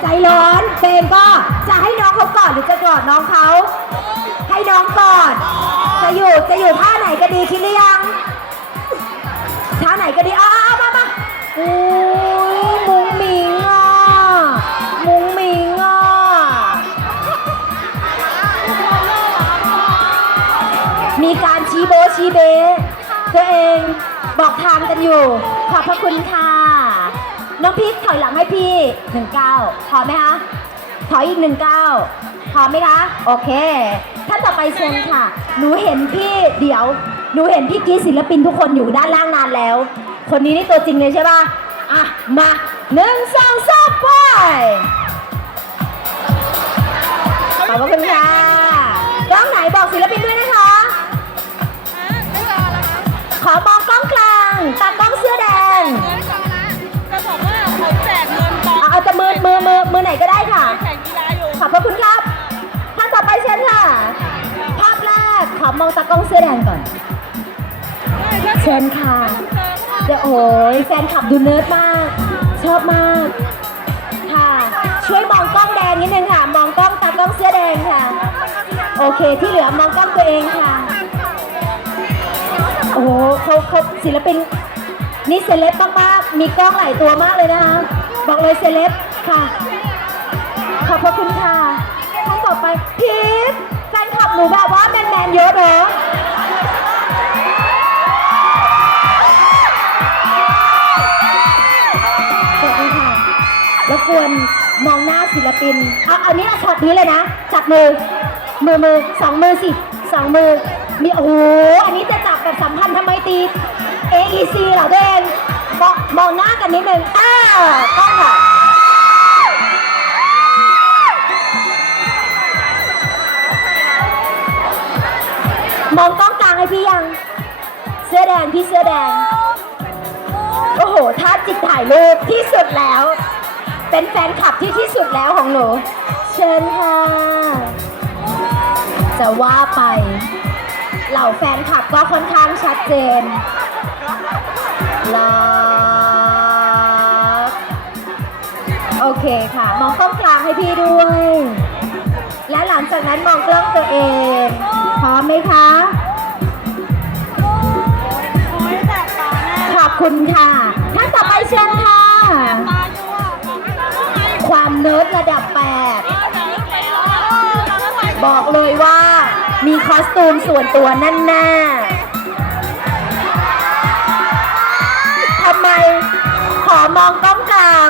ใจร้อนเฟรมก็จะให้น้องเขากอดหรือจะกอดน้องเขาให้น้องกอดจะอยู่จะอยู่ท่าไหนก็ดีคิดหรือยังท่าไหนก็ดีเอาเอาเอามามาอุ้ยมุ้งมิงอะมุ้งมิงอะมีการชี้โบชี้เบตัวเองบอกทางกันอยู่ ขอบพระคุณค่ะ น้องพีทถอยหลังให้พี่หนึ่งเก้าพร้อมไหมคะ ถอยอีกหนึ่งเก้าพร้อมไหมคะ โอเค ท่านต่อไปเชิญค่ะ หนูเห็นพี่เดี๋ยว หนูเห็นพี่กรีดศิลปินทุกคนอยู่ด้านล่างนานแล้ว คนนี้นี่ตัวจริงเลยใช่ป่ะ อะ มาหนึ่งสองสามไปขอบพระคุณค่ะกล้องไหนบอกศิลปินด้วยนะคะ ขอมองกล้องกลาง ดงก่อน เชิญค่ะเดี๋ยวโอ้ยแฟนคลับดูเนิร์ดมาก ชอบมาก ค่ะ ช่วยมองกล้องแดงนิดนึงค่ะ มองกล้องตากล้องเสื้อแดงค่ะ โอเคที่เหลือมองกล้องตัวเองค่ะ โอ้โหเขาเขาศิลปินนี่เซเลบมากๆ มีกล้องหลายตัวมากเลยนะคะ บอกเลยเซเลบค่ะ ขอบพระคุณค่ะท่านต่อไปพีทแฟนคลับหนูแบบว่าแมนๆเยอะเนอะ บกวนมองหน้าศิลปิน เอาเอานี้เอาช็อตนี้เลยนะ จับมือ มือมือสองมือสิสองมือ มีโอ้โห อันนี้จะจับแบบสัมพันธ์ทำไมตี AEC เหรอเองมองมองหน้ากันนิดนึงอ้าวกล้องค่ะมองกล้องกลางให้พี่ยัง เสื้อแดง พี่เสื้อแดง โอ้โหท่าจิกถ่ายรูปที่สุดแล้ว เป็นแฟนคลับที่ที่สุดแล้วของหนู เชิญค่ะ จะว่าไป เหล่าแฟนคลับก็ค่อนข้างชัดเจนรักโอเคค่ะ มองกล้องกลางให้พี่ด้วย และหลังจากนั้นมองกล้องตัวเอง พร้อมไหมคะโอ้ยแสบตาแน่ขอบคุณค่ะ ท่านต่อไปเชิญค่ะ ความเนิร์ดระดับแป8บอกเลยว่ามีคอสตูมส่วนตัวแน่นแน่ทำไมขอมองกล้องกลาง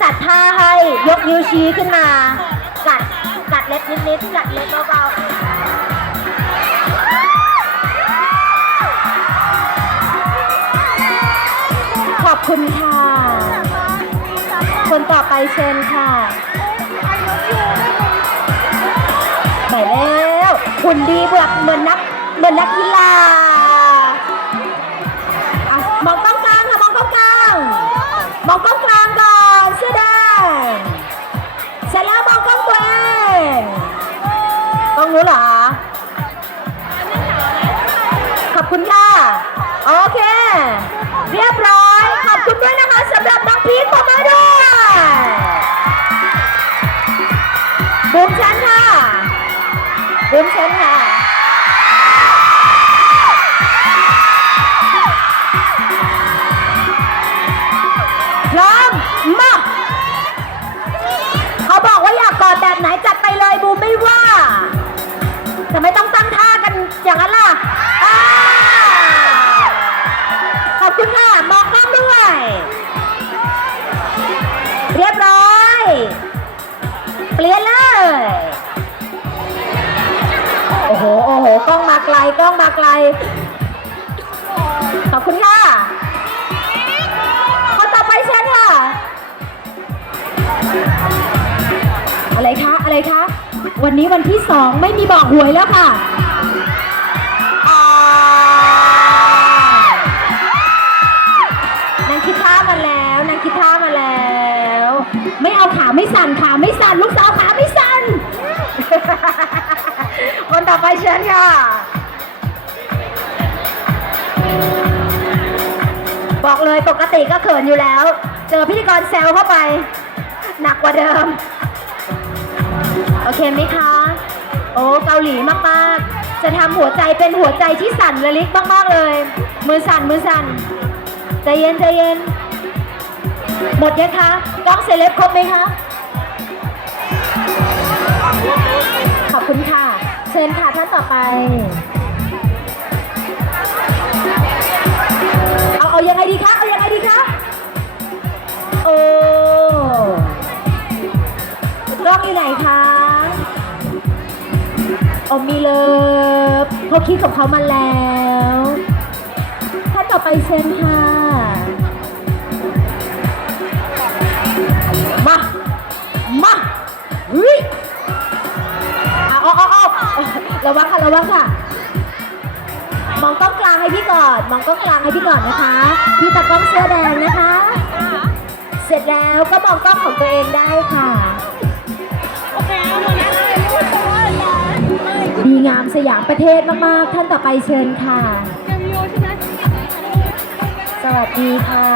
จัดท่าให้ยกนิ้วชี้ขึ้นมา กัด กัดเล็บนิดๆกัดเล็บเบาๆขอบคุณค่ะ เชิญค่ะไปแล้วหุ่นดีเบือกเหมือนนักเหมือนนักกีฬาอะมองกล้องกลางค่ะมองกล้องกลางมองกล้องกลางก่อนเสื้อแดงเสร็จแล้วมองกล้องตัวเองกล้องรู้เหรอขอบคุณค่ะ โอเค เรียบร้อย กล้องมาไกลกล้องมาไกล ขอบคุณค่ะคนต่อไปเชิญค่ะ อะไรคะ อะไรคะ วันนี้วันที่สองไม่มีบอกหวยแล้วค่ะอ่านางคิดท่ามาแล้วนางคิดท่ามาแล้ว ไม่เอาขาไม่สั่นขาไม่สั่นลูกสาวขาไม่สั่น คนต่อไปเชิญค่ะ บอกเลยปกติก็เขินอยู่แล้ว เจอพิธีกรแซวเข้าไป หนักกว่าเดิม โอเคไหมคะ โอ้เกาหลีมากๆ จะทำหัวใจเป็นหัวใจที่สั่นระลิกมากๆเลย มือสั่นมือสั่นใจเย็นใจเย็น หมดยังคะกล้องเซเลบครบไหมคะ ชิญค่ะท่านต่อไป เอาเอายังไงดีคะ เอายังไงดีคะโอ้กล้องอยู่ไหนคะโอมีเลิฟเขาคิดของเขามาแล้วท่านต่อไปเชิญค่ะ มา มาเฮ้ย ระวังค่ะระวังค่ะ มองกล้องกลางให้พี่ก่อน มองกล้องกลางให้พี่ก่อนนะคะ พี่ตากล้องเสื้อแดงนะคะ เสร็จแล้วก็มองกล้องของตัวเองได้ค่ะโอเคเอาหมดแล้วเลยไม่ต้องว่าอะไรไม่ดีงามสยามประเทศมากๆ ท่านต่อไปเชิญค่ะ สวัสดีค่ะ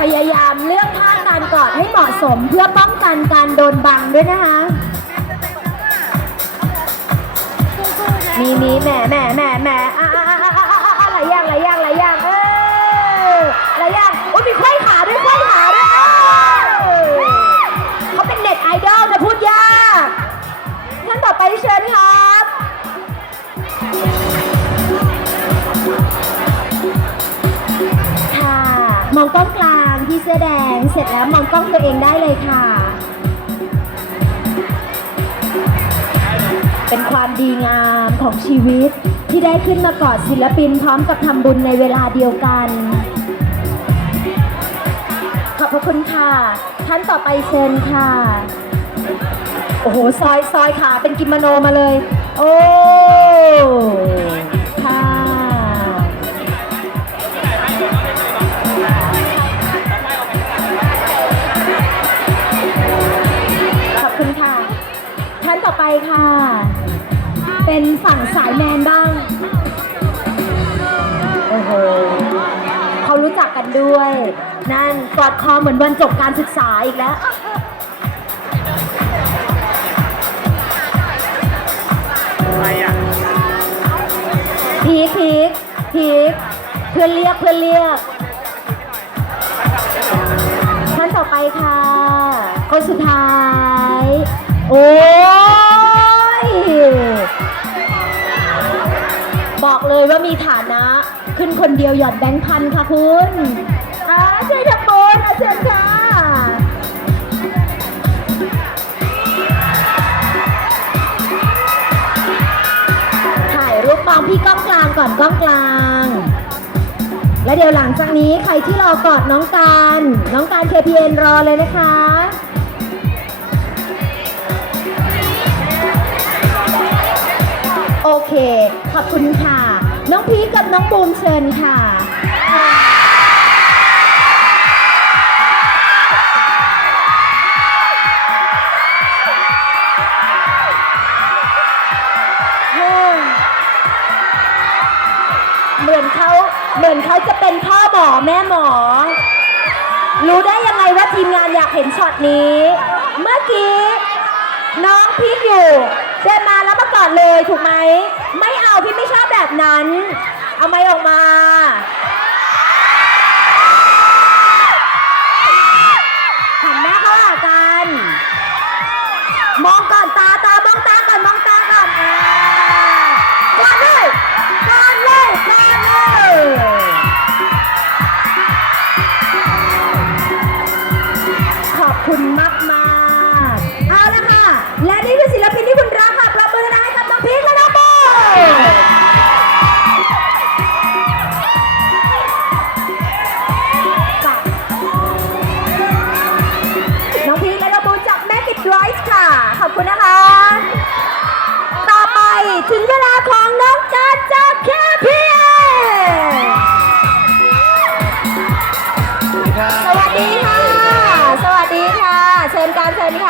พยายามเลือกท่าการกอดให้เหมาะสมเพื่อป้องกันการโดนบังด้วยนะคะ มีมีแหม่แหม่แหม่แหม่อะอะอะอะอะอะอะหลายอย่างหลายอย่างหลายอย่างเออหลายอย่างโอ้ยมีไขว้ขาด้วยไขว้ขาด้วยเออเขาเป็นเน็ตไอดอลจะพูดยากท่านต่อไปเชิญครับ ค่ะ มองกล้องกลางพี่เสื้อแดง เสร็จแล้วมองกล้องตัวเองได้เลยค่ะ เป็นความดีงามของชีวิต ที่ได้ขึ้นมากอดศิลปินพร้อมกับทำบุญในเวลาเดียวกัน ขอบพระคุณค่ะ ท่านต่อไปเชิญค่ะ โอ้โห ซอยซอยขาเป็นกิมโนมาเลย โอ้ ค่ะ เป็นฝั่งสายแมนบ้าง โอ้โหเขารู้จักกันด้วย นั่นกอดคอเหมือนวันจบการศึกษาอีกแล้วอะไรอะพีคพีคพีคเพื่อนเรียกเพื่อนเรียกท่านต่อไปค่ะ คนสุดท้าย โอ้ บอกเลยว่ามีฐานะ ขึ้นคนเดียวหย่อนแบงค์พันค่ะคุณอ่าเชิญทำบุญอะเชิญค่ะถ่ายรูปมองพี่ก้องกลางก่อนก้องกลาง แล้วเดี๋ยวหลังจากนี้ใครที่รอกอดน้องการ น้องการ KPN รอเลยนะคะ เค ขอบคุณค่ะ น้องพีกับน้องบูมเชิญค่ะเหมือนเขาเหมือนเขาจะเป็นพ่อหมอแม่หมอ รู้ได้ยังไงว่าทีมงานอยากเห็นช็อตนี้ เมื่อกี้ น้องพีคอยู่เดินมาแล้ว อดเลยถูกไหม คุณนะคะ